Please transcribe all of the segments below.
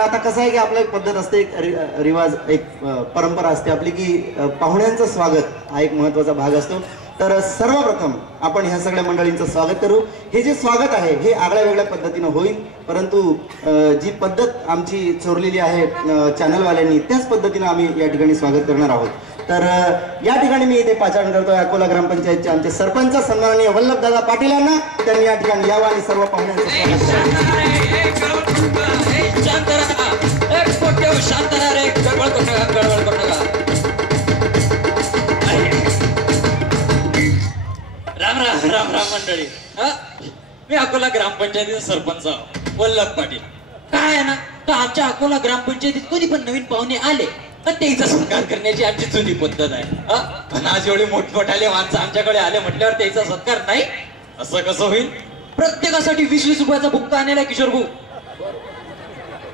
आता कसं आहे की आपला एक पद्धत असते, एक रिवाज, एक परंपरा असते आपली की पाहुण्यांचं स्वागत हा एक महत्त्वाचा भाग असतो. तर सर्वप्रथम आपण ह्या सगळ्या मंडळींचं स्वागत करू. हे जे स्वागत आहे हे आगळ्या वेगळ्या पद्धतीनं होईल, परंतु जी पद्धत आमची चोरलेली आहे चॅनलवाल्यांनी त्याच पद्धतीनं आम्ही या ठिकाणी स्वागत करणार आहोत. तर या ठिकाणी मी इथे पाचारण करतोय अकोला ग्रामपंचायतचे आमचे सरपंच सन्माननीय वल्लभदादा पाटील यांना. त्यांनी या ठिकाणी यावं आणि सर्व पाहुण्यांचं स्वागत राम राम मंडळी. मी अकोला ग्रामपंचायतीचा सरपंच वल्लभ पाटील. काय आहे ना, तर आमच्या अकोला ग्रामपंचायतीत कोणी पण नवीन पाहुणे आले तर त्याचा सत्कार करण्याची आमची जुनी पद्धत आहे. पण आज एवढे मोठमोठाले माणसं आमच्याकडे आले म्हटल्यावर त्याचा सत्कार नाही असं कसं होईल? प्रत्येकासाठी 20-20 रुपयाचा बुक्का आणलेला किशोर भाऊ.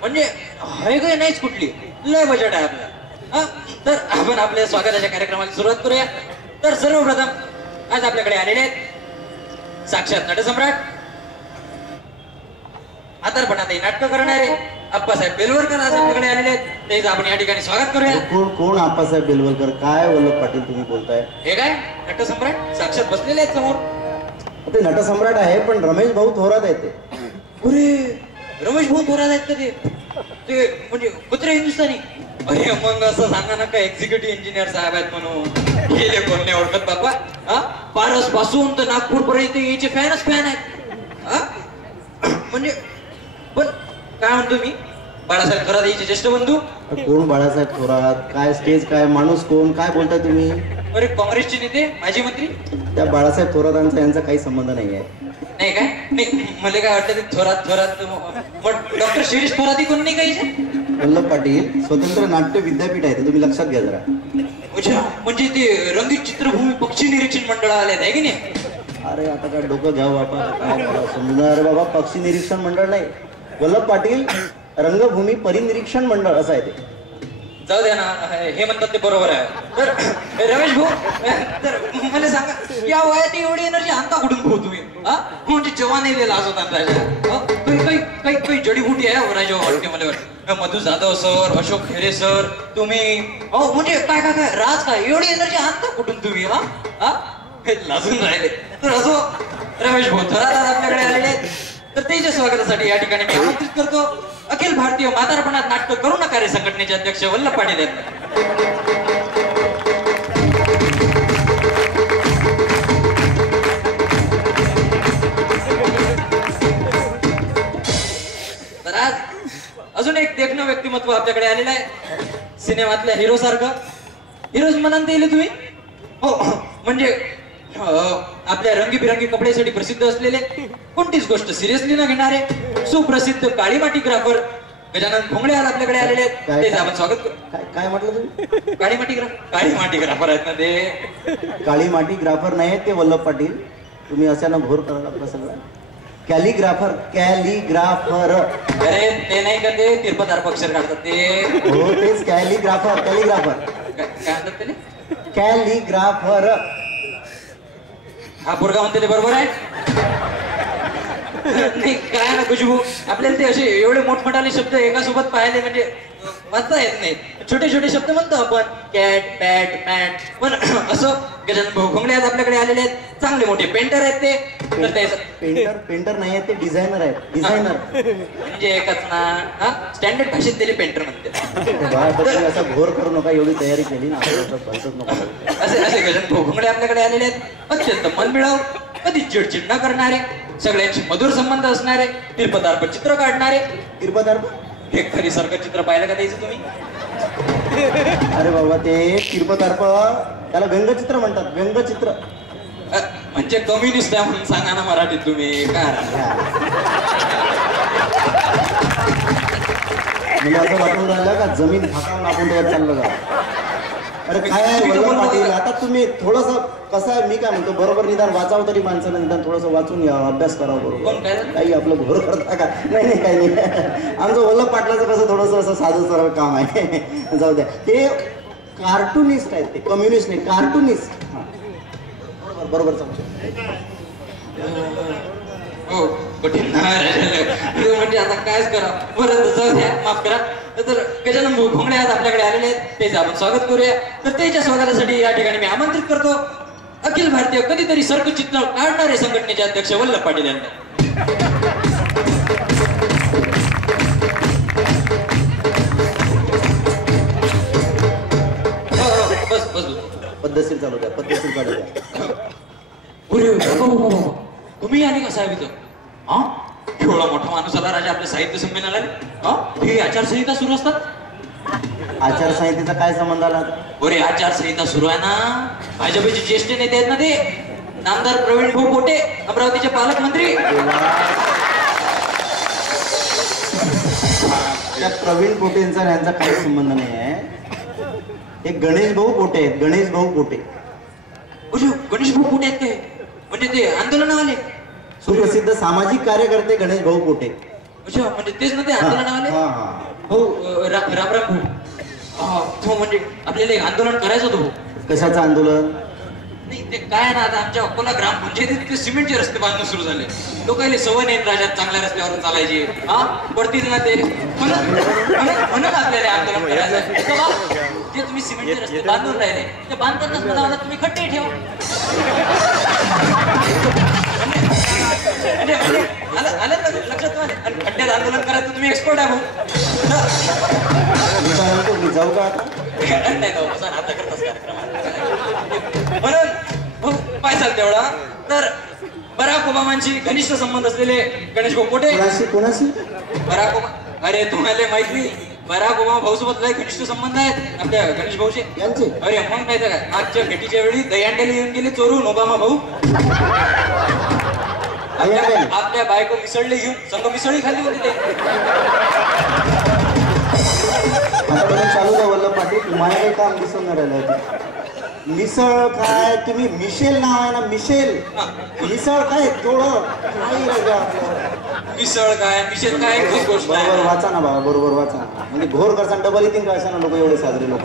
म्हणजे हे काही नाहीच, कुठली लय बजेट आहे आपलं. तर आपण आपल्या स्वागताच्या कार्यक्रमाला सुरुवात करूया. तर सर्वप्रथम आज आपल्याकडे आलेले आहेत साक्षात नटसम्राट, आतारपणात नाटक करणारे आप्पासाहेब बेलवलकर आज आपल्याकडे आलेले आहेत. त्याचं आपण या ठिकाणी स्वागत करूया. कोण आप्पासाहेब बेलवलकर? काय वल्लभ पाटील तुम्ही बोलताय? हे काय नटसम्राट साक्षात बसलेले आहेत समोर. ते नटसम्राट आहे पण रमेश भाऊ थोरात आहेत ते. अरे रमेश भाऊ थोरात आहेत का? ते म्हणजे कुत्रे हिंदुस्थानी? अरे मग असं सांगा ना का एक्झिक्युटिव्ह इंजिनियर साहेब आहेत म्हणून. गेले कोण नाही ओळखत बाबा. पारस पासून तर नागपूर पर्यंत याचे फॅनच फॅन आहेत. म्हणजे पण काय म्हणतो मी, बाळासाहेब थोरात याचे ज्येष्ठ बंधू. कोण बाळासाहेब थोरात? काय स्टेज, काय माणूस, कोण, काय बोलताय तुम्ही? अरे काँग्रेसचे नेते, माजी मंत्री. त्या बाळासाहेब थोरातांचा यांचा काही संबंध नाही आहे. नाही काय? नाही मला काय वाटतं ते थोरात डॉक्टर शिरीष थोरात कोण नाही काही. वल्लभ पाटील स्वतंत्र नाट्य विद्यापीठ आहे, तुम्ही लक्षात घ्या जरा. म्हणजे ते रंगीत चित्रभूमी पक्षी निरीक्षण मंडळ आले आहे की नाही? अरे आता काय डोकं घ्यावं बाबा, काय समजणार? अरे बाबा पक्षी निरीक्षण मंडळ नाही, वल्लभ पाटील रंगभूमी परिनिरीक्षण मंडळ असं आहे ते. जाऊ द्या ना, हे म्हणतात ते बरोबर आहे. तर रमेश भाऊ, तर मला सांगा या वयात एवढी एनर्जी आणता कुठून भाऊ तुम्ही? म्हणजे जवान लाज होता. काही जडीबुटी आहे राजा वाटते मला. मधु जाधव सर, अशोक खेरे सर, तुम्ही म्हणजे काय काय काय राज काय एवढी एनर्जी आणता कुठून तुम्ही? लाजून राहिले. तर असो रमेश भाऊ थोरात आपल्याकडे आलेले आहेत. तर त्याच्या स्वागतासाठी या ठिकाणी मी आमंत्रित करतो अखिल भारतीय म्हातारपणात नाटक करू नका रे संघटनेचे अध्यक्ष वल्लभ पाटील आहेत. तर आज अजून एक देखणं व्यक्तिमत्व आपल्याकडे आलेलं आहे, सिनेमातल्या हिरो सारखं. हिरोज म्हणाल येईल तुम्ही? हो, म्हणजे आपल्या रंगीबिरंगी कपड्यासाठी प्रसिद्ध असलेले, कोणतीच गोष्ट सिरियसली न घेणारे सुप्रसिद्ध काळी माती ग्राफर गजानन भोंगळे आज आपल्याकडे आलेले आहेत. ते आपण स्वागत करू. काय म्हटलं तुम्ही? काळी माती ग्राफर आहेत ना ते? काळी माती ग्राफर नाही आहेत ते वल्लभ पाटील. तुम्ही अशानं घोर करायला आपला सगळं. कॅलिग्राफर. अरे ते नाही का, ते तिरपतार अक्षर काढतात ते. हो तेच कॅलिग्राफर. काय म्हणतात त्याने? कॅलिग्राफर. हा पोरगा म्हणते ते बरोबर आहे. नाही काय ना खुशबू, आपल्याला ते असे एवढे मोठमोठाले शब्द एकासोबत पाहिले म्हणजे वाचता येत नाही. छोटे छोटे शब्द म्हणतो आपण, कॅट, बॅट, मॅट. पण असं गजानन भाऊ भोंगळे आज आपल्याकडे आलेले आहेत. चांगले मोठे पेंटर आहेत ते. तर पेंटर नाही आहेत ते, डिझायनर आहेत. डिझायनर म्हणजे एकच ना, स्टँडर्ड भाषेत त्याला पेंटर म्हणते. असा घोर करू नका, एवढी तयारी केली ना असे गजानन भाऊ भोंगळे आपल्याकडे आलेले आहेत. अत्यंत मनमिळावू, कधी चिडचिड न करणारे, सगळ्यांशी मधुर संबंध असणारे, तिरपतार्प चित्र काढणारे. तिरपतार्प हे खरी सारखं चित्र पाहिलं का द्यायचं तुम्ही? अरे बाबा ते तिरपतार्प त्याला व्यंगचित्र म्हणतात. व्यंगचित्र म्हणजे कम्युनिस्ट आहे म्हणून सांगा ना मराठीत तुम्ही. काय म्हणजे असं वाटून राहिलं का जमीन फाकावून आपण त्यात चाललं का? अरे काय वल्लभ पाटील, आता तुम्ही थोडस कसं आहे, मी काय म्हणतो बरोबर निदान वाचावं तरी माणसानं निदान थोडंसं वाचून घ्यावं, अभ्यास करावा बरोबर. काही आपलं घोर करता का? नाही काही नाही. आमचं वल्लभ पाटलाचं कसं थोडंसं असं साधं सरळ काम आहे. जाऊ द्या. ते कार्टुनिस्ट आहेत, ते कम्युनिस्ट नाही, कार्टुनिस्ट. बरोबर समजा. हो कठीण म्हणजे आता कायच करा बरं जाऊ द्या माफ करा. तर गजानन भोंगळे आज आपल्याकडे आलेले आहेत त्याचं आपण स्वागत करूया. तर त्याच्या स्वागतासाठी या ठिकाणी मी आमंत्रित करतो अखिल भारतीय कधीतरी सर्कचित्र काढणारे संघटनेचे अध्यक्ष वल्लभ पाटील यांना. पद्धतशीर चालू द्या, पद्धतशीर चालू द्या. तुम्ही आले का साहेब इथं? हा एवढा मोठा माणूस आला राजा आपल्या साहित्य संमेलनाला. ही आचारसंहिता सुरू असतात. आचारसंहितेचा काय संबंध आला? अरे आचारसंहिता सुरू आहे ना. भाजपचे ज्येष्ठ नेते आहेत ना ते नामदार प्रवीण भाऊ पोटे अमरावतीचे पालकमंत्री. त्या प्रवीण पोटेंचा आणि यांचा काही संबंध नाही आहे. हे गणेश भाऊ पोटे आहेत, गणेश भाऊ पोटे. गणेश भाऊ पोटे आहेत ते म्हणजे ते आंदोलनावाले सुप्रसिद्ध सामाजिक कार्यकर्ते गणेश भाऊ पोटे. अच्छा म्हणजे तेच ना ते आंदोलनावाले. हो राम राम भाऊ. हो म्हणजे आपल्याला एक आंदोलन करायचं होतं. कशाचं आंदोलन? नाही ते काय ना आता आमच्या अकोला ग्रामपंचायतीत ते सिमेंटचे रस्ते बांधणं सुरू झाले. लोकांनी सवय नाही राज्यात चांगल्या रस्त्यावरून चालायची. पडतील ना ते म्हणून आपल्याला आंदोलन करायचं. जे तुम्ही सिमेंटचे रस्ते बांधून राहिले ते बांधतानाच म्हणाला तुम्ही खड्डे ठेवा. आलं लक्षात आणि खड्ड्यात आंदोलन करायचं तुम्ही एक्सपर्ट आहे भाऊ. मी जाऊ का आता? नाही आता करतच कार्यक्रम म्हणून पाहिजे तेवढा. तर बराक ओबामांशी घनिष्ठ संबंध असलेले गणेश भाऊ पोटे. कोणाशी? Barack Obama. अरे तुम्हाला माहित नाही बराक ओबामा भाऊ सोबत लय घनिष्ठ संबंध आहेत आपल्या गणेश भाऊचे. अरे मग माहिती आहे का आजच्या भेटीच्या वेळी दहीहंड्याला येऊन गेले चोरून ओबामा भाऊ. आपल्या बायको मिसळले घेऊन संघ मिसळी खाल्ली होती ते. चालू द्या वल्लभ पाटील. तुम्हाला काही काम दिसून नाही राहिलं. मिसळ काय तुम्ही मिशेल नाव आहे ना मिशेल. मिसळ काय थोडं मिसळ काय मिशेल काय गोष्ट बरोबर वाचा ना बाबा, बरोबर वाचा. म्हणजे घोर करता डबल येतील का अशा ना लोक एवढे साजरे लोक.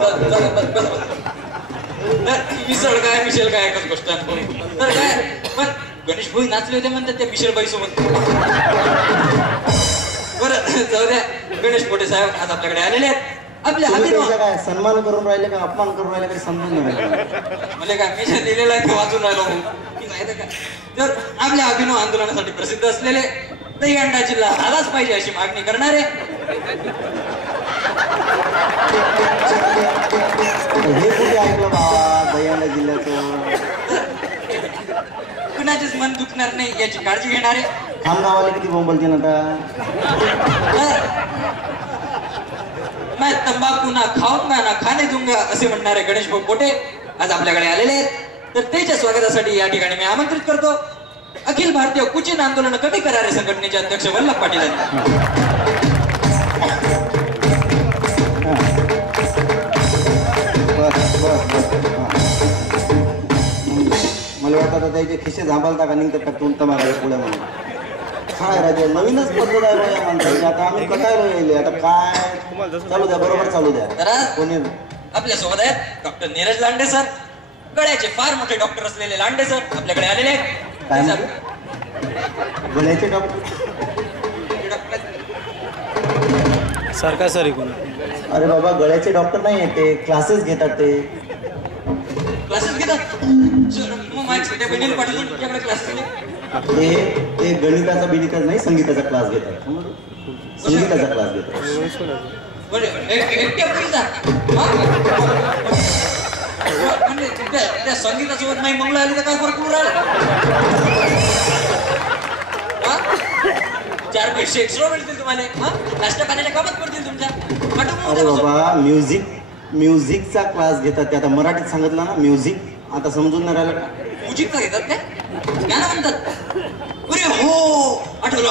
मिसळ काय मिशेल काय एकच गोष्ट आहे. तर काय पण गणेश भाऊ नाचले होते म्हणतात त्या मिशेल बाई सोबत. बरं जाऊ द्या. गणेश पोटे साहेब आज आपल्याकडे आलेले आहेत. आपल्या काय सन्मान करून राहिले का अपमान करून राहिले काही समजून नाही. म्हणजे काय मिशन लिहिलेलं आहे ते वाचून राहिलो माहिती का. तर आपल्या अभिनव आंदोलनासाठी प्रसिद्ध असलेले दहीहंडा जिल्हा झालाच पाहिजे अशी मागणी करणारे हे कुठे ऐकलं बाबा दहीहंडा जिल्ह्याचं. कुणाचेच मन दुखणार नाही याची काळजी घेणारे खामगावाले किती बोंबलते ना आता. मैं तंबाखू ना खाऊंगा ना खाने दूंगा असे म्हणणारे गणेश भाऊ पोटे आज आपल्याकडे आलेले आहेत. तर त्याच्या स्वागतासाठी या ठिकाणी मी आमंत्रित करतो अखिल भारतीय कुचिन आंदोलन कमी करारे संघटनेचे अध्यक्ष वल्लभ पाटील यांना. मला वाटतं त्याचे खिशे झांबालता का निघतात का तुमचं माझ्या पुढे म्हणून. काय राजा नवीनच पद्धत आहे या माणसाची. आता आम्ही कटायला येईल आता काय. चालू द्या बरोबर चालू द्या. कोणी आपल्या सोबत आहेत डॉक्टर नीरज लांडे सर. गळ्याचे फार मोठे डॉक्टर असलेले लांडे सर आपल्याकडे आलेले आहेत. काय गळ्याचे डॉक्टर सरकार सर कोण? अरे बाबा गळ्याचे डॉक्टर नाही आहेत ते. क्लासेस घेतात ते. क्लासेस घेतात. मग माझ्या छोट्या बहिणीला पाठवून तुमच्याकडे क्लासेस ते गणिताचा बिनिताचा नाही संगीताचा क्लास घेतात. संगीताचा क्लास घेतात. म्हणजे त्या संगीतासोबत नाही मंगळ आली तर काय फरक पडू राहिला. 4 पैसे एक्स्ट्रा मिळतील तुम्हाला. नाश्ता पाण्याच्या कामात पडतील तुमच्या. अरे बाबा म्युझिकचा क्लास घेतात ते. आता मराठीत सांगितलं ना म्युझिक. आता समजून नाही राहिलं का. म्युझिकचा घेतात काय गाणं म्हणतात. अरे हो आठवलं.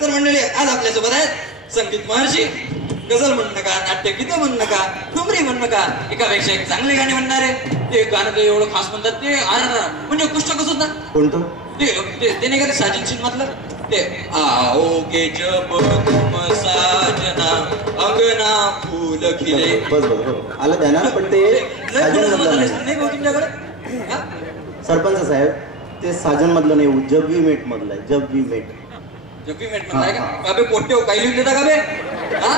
तर मंडळी आज आपल्यासोबत आहेत संगीत महर्षी. गझल म्हणणं का नाट्य गीते म्हणणं का ठुमरी म्हणणं का एकापेक्षा एक चांगले गाणे म्हणणारे. ते गाणं ते एवढं खास म्हणतात ते म्हणजे गोष्ट कसं होता कोणतं ते नाही का साजिद सिंह ते आओगे जब तुम साजना अंगना फूल खिले. बस आलं त्या ना. पण ते तुमच्याकडे सरपंच साहेब ते साजन मधलं नाही, जब वी मेट मधलं आहे, जब वी मेट. जबी मेट म्हणताय का अबे पोट्टे काही लिहून देता का बे हा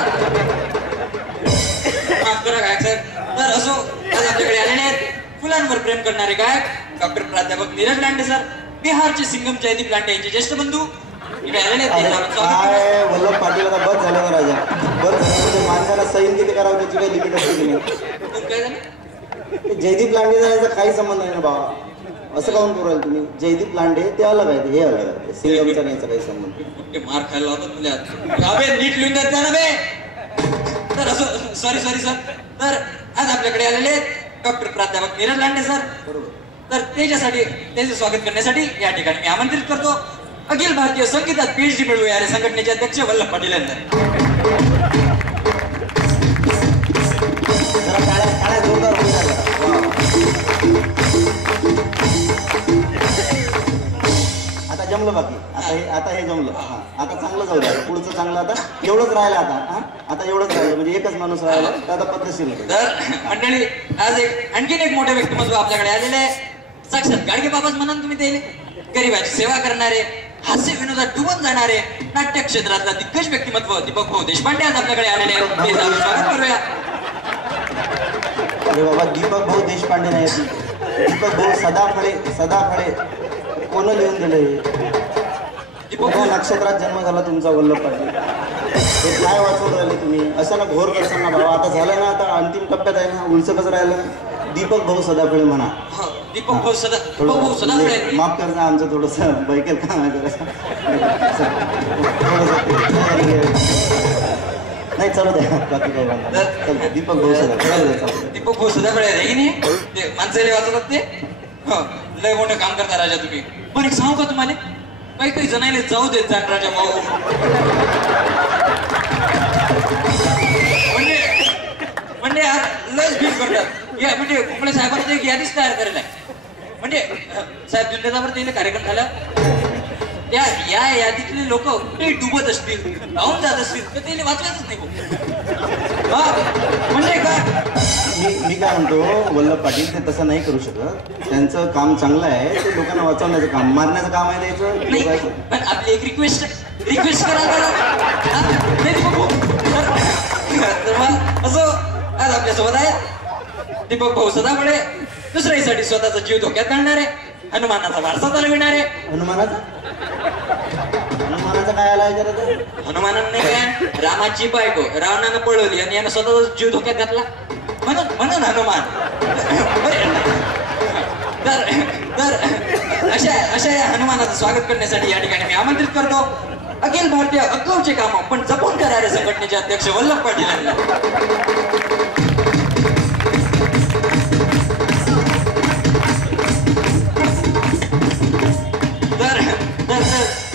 माफ करा गायक साहेब. तर असो आज आपल्याकडे आलेले आहेत फुलांवर प्रेम करणारे गायक डॉक्टर प्राध्यापक नीरज लांडे सर, बिहारचे सिंगम जयदीप लांडे यांचे ज्येष्ठ बंधू इकडे आलेले आहेत. त्यांचं आपण स्वागत करतो. काय वल्लभ पाटील आता बस झालं ना राजा, बस झालं. माणसाला सैन किती करावं त्याची काही लिमिट असते की नाही. कोण काय झालं ते जयदीप लांडे जाण्याचा काही संबंध नाही ना बाबा. असं काऊन करू तुम्ही. जयदीप लांडे ते अलग आहे, हे अलग आहे. सिंगमचा याचा काही संबंध नाही. कुठे मार खायला होतात मुले अबे नीट लिहून देत ना बे. तर असो सॉरी सर. तर आज आपल्याकडे आलेले आहेत डॉक्टर प्राध्यापक नीरज लांडे सर. बरोबर. तर त्याच्यासाठी त्यांचे स्वागत करण्यासाठी या ठिकाणी मी आमंत्रित करतो अखिल भारतीय संगीतात PhD मिळवणारे संघटनेचे अध्यक्ष वल्लभ पाटील यांना. जरा टाळ्या जोरदार होऊ द्या जरा. वा. आता जमलं बाकी, आता हे जमलं. हा आता चांगलं जाऊ द्या, पुढचं चांगलं. आता एवढंच राहिलं आता. हा आता एवढंच राहिलं म्हणजे एकच माणूस राहिला तर आता पद्धतशीर होतं. तर मंडळी आज आणखीन एक मोठे व्यक्तिमत्व आपल्याकडे आलेले आहे. साक्षात गाडगे बाबाच म्हणून तुम्ही ते गरिबाची सेवा करणारे, हास्य विनोदात डुबून जाणारे, नाट्य क्षेत्रातला दिग्गज व्यक्तिमत्व दीपक भाऊ देशपांडे आज आपल्याकडे आलेले आहेत. ते आपण स्वागत करूया. अरे बाबा दीपक भाऊ देशपांडे नाही, दीपक भाऊ सदाफळे कोण लिहून दिलंय. कुठल्या नक्षत्रात जन्म झाला तुमचा वल्लभ पाटील. हे काय वाचवून राहिले तुम्ही. असं ना घोर करसान ना बाबा. आता झालं ना, आता अंतिम टप्प्यात आहे ना, उलसकच राहिलं. दीपक भाऊ सदाफळे म्हणा. हो, दीपक भाऊ सदा माफ करता, आमचं थोडस बैकल काम आहे जरा. नाही चालू द्या, बाकी काय म्हणतात. दीपक भाऊ सदाफळे. दीपक भाऊ सदाफळे आहे की नाही, ते माणसाले वाचवतात ते. हो, लय मोठं काम करता राजा तुम्ही. पण एक सांगू का तुम्हाला, काही जणायला जाऊ देत जा राजा भाऊ. म्हणजे यार लस भीड करतात. या म्हणजे कुंबळे साहेबांनी एक यादीच तयार करायला आहे. म्हणजे साहेब जुन्नतावर त्याला कार्यक्रम झाला, त्या या यादीतले लोक कुठे डुबत असतील, धावून जात असतील तर त्याला वाचवायचंच नाही. म्हणजे काय मी काय म्हणतो, वल्लभ पाटील ते तसं नाही करू शकत. त्यांचं काम चांगलं आहे, ते लोकांना वाचवण्याचं काम, मारण्याचं काम आहे नाही. द्यायचं. पण आपली एक रिक्वेस्ट करा असं. आज आपल्यासोबत आहे दीपक भाऊ सदाफळे, दुसऱ्यासाठी स्वतःचा जीव धोक्यात घालणारे, हनुमानाचा वारसा चालविणारे. हनुमानाचा काय आला विचारायचं. हनुमानाने काय रामाची बायको रावणानं पळवली आणि यानं स्वतःचा जीव धोक्यात घातला म्हणून हनुमान. तर अशा या हनुमानाचं स्वागत करण्यासाठी या ठिकाणी मी आमंत्रित करतो अखिल भारतीय अगाऊचे काम पण जपून करणारे संघटनेचे अध्यक्ष वल्लभ पाटील यांना.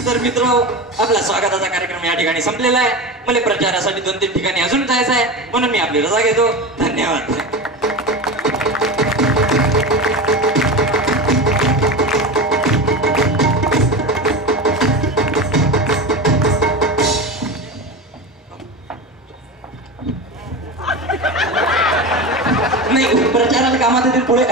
तर मित्र, आपला स्वागताचा कार्यक्रम या ठिकाणी संपलेला आहे. मला प्रचारासाठी 2-3 ठिकाणी अजून जायचं आहे, म्हणून मी आपली रजा घेतो. धन्यवाद. नाही प्रचाराच्या कामात येतील पुढे.